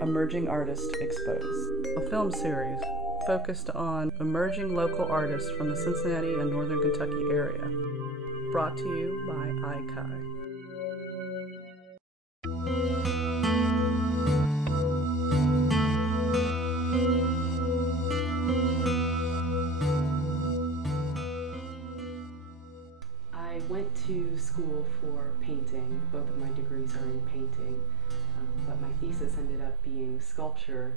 Emerging Artists Exposed, a film series focused on emerging local artists from the Cincinnati and Northern Kentucky area. Brought to you by ICAI. I went to school for painting. Both of my degrees are in painting, but my thesis ended up being sculpture,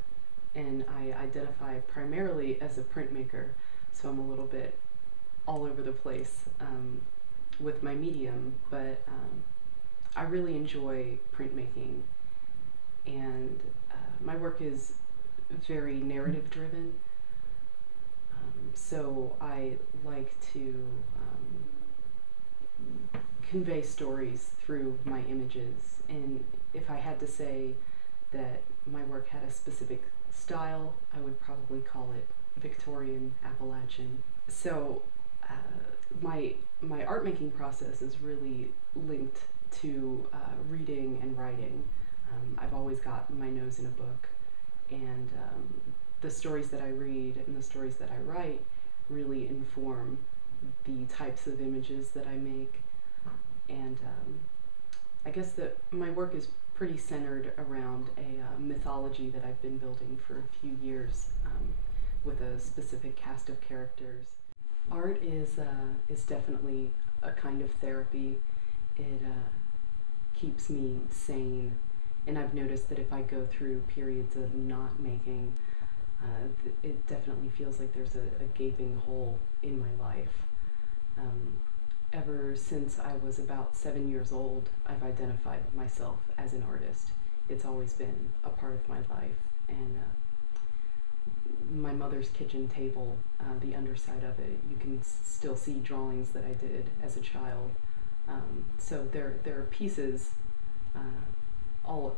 and I identify primarily as a printmaker, so I'm a little bit all over the place with my medium, but I really enjoy printmaking, and my work is very narrative driven, so I like to convey stories through my images. And if I had to say that my work had a specific style, I would probably call it Victorian Appalachian. So my art making process is really linked to reading and writing. I've always got my nose in a book, and the stories that I read and the stories that I write really inform the types of images that I make. And I guess that my work is pretty centered around a mythology that I've been building for a few years with a specific cast of characters. Art is definitely a kind of therapy. It keeps me sane, and I've noticed that if I go through periods of not making, it definitely feels like there's a gaping hole in my life. Ever since I was about 7 years old, I've identified myself as an artist. It's always been a part of my life, and my mother's kitchen table, the underside of it, you can still see drawings that I did as a child. So there are pieces all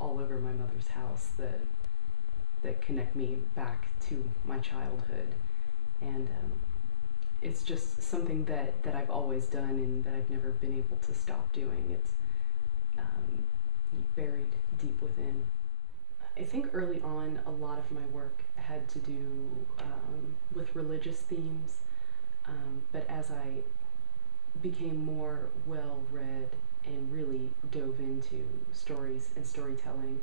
over my mother's house that connect me back to my childhood, and it's just something that I've always done and that I've never been able to stop doing. It's buried deep within. I think early on a lot of my work had to do with religious themes, but as I became more well-read and really dove into stories and storytelling,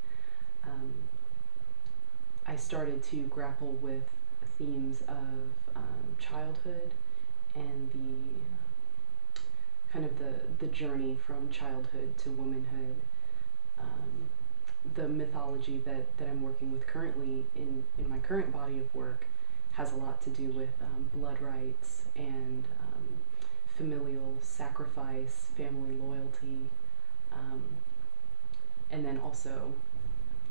I started to grapple with themes of childhood and the journey from childhood to womanhood. The mythology that I'm working with currently in my current body of work has a lot to do with blood rights and familial sacrifice, family loyalty, and then also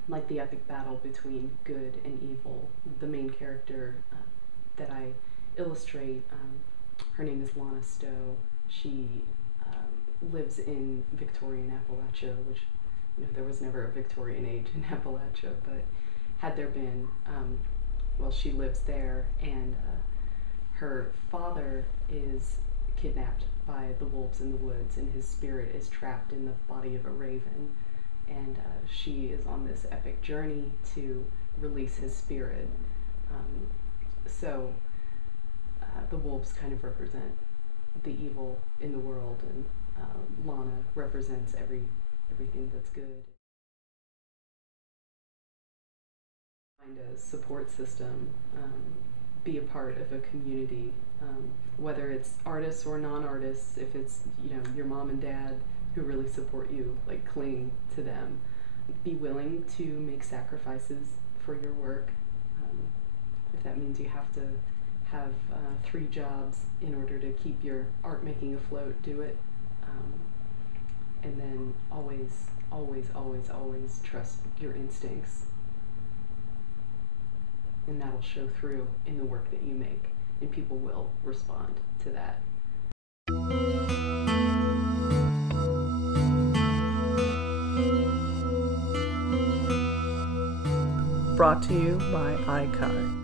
like the epic battle between good and evil. The main character that I illustrate, her name is Lana Stowe. She lives in Victorian Appalachia, which, there was never a Victorian age in Appalachia, but had there been, she lives there, and her father is kidnapped by the wolves in the woods, and his spirit is trapped in the body of a raven, and she is on this epic journey to release his spirit. So the wolves kind of represent the evil in the world, and Lana represents everything that's good. Find a support system, be a part of a community, whether it's artists or non-artists. If it's your mom and dad who really support you, like, cling to them. Be willing to make sacrifices for your work. If that means you have to have 3 jobs in order to keep your art making afloat, do it. And then always, always, always, always trust your instincts. And that'll show through in the work that you make, and people will respond to that. Brought to you by ICAI.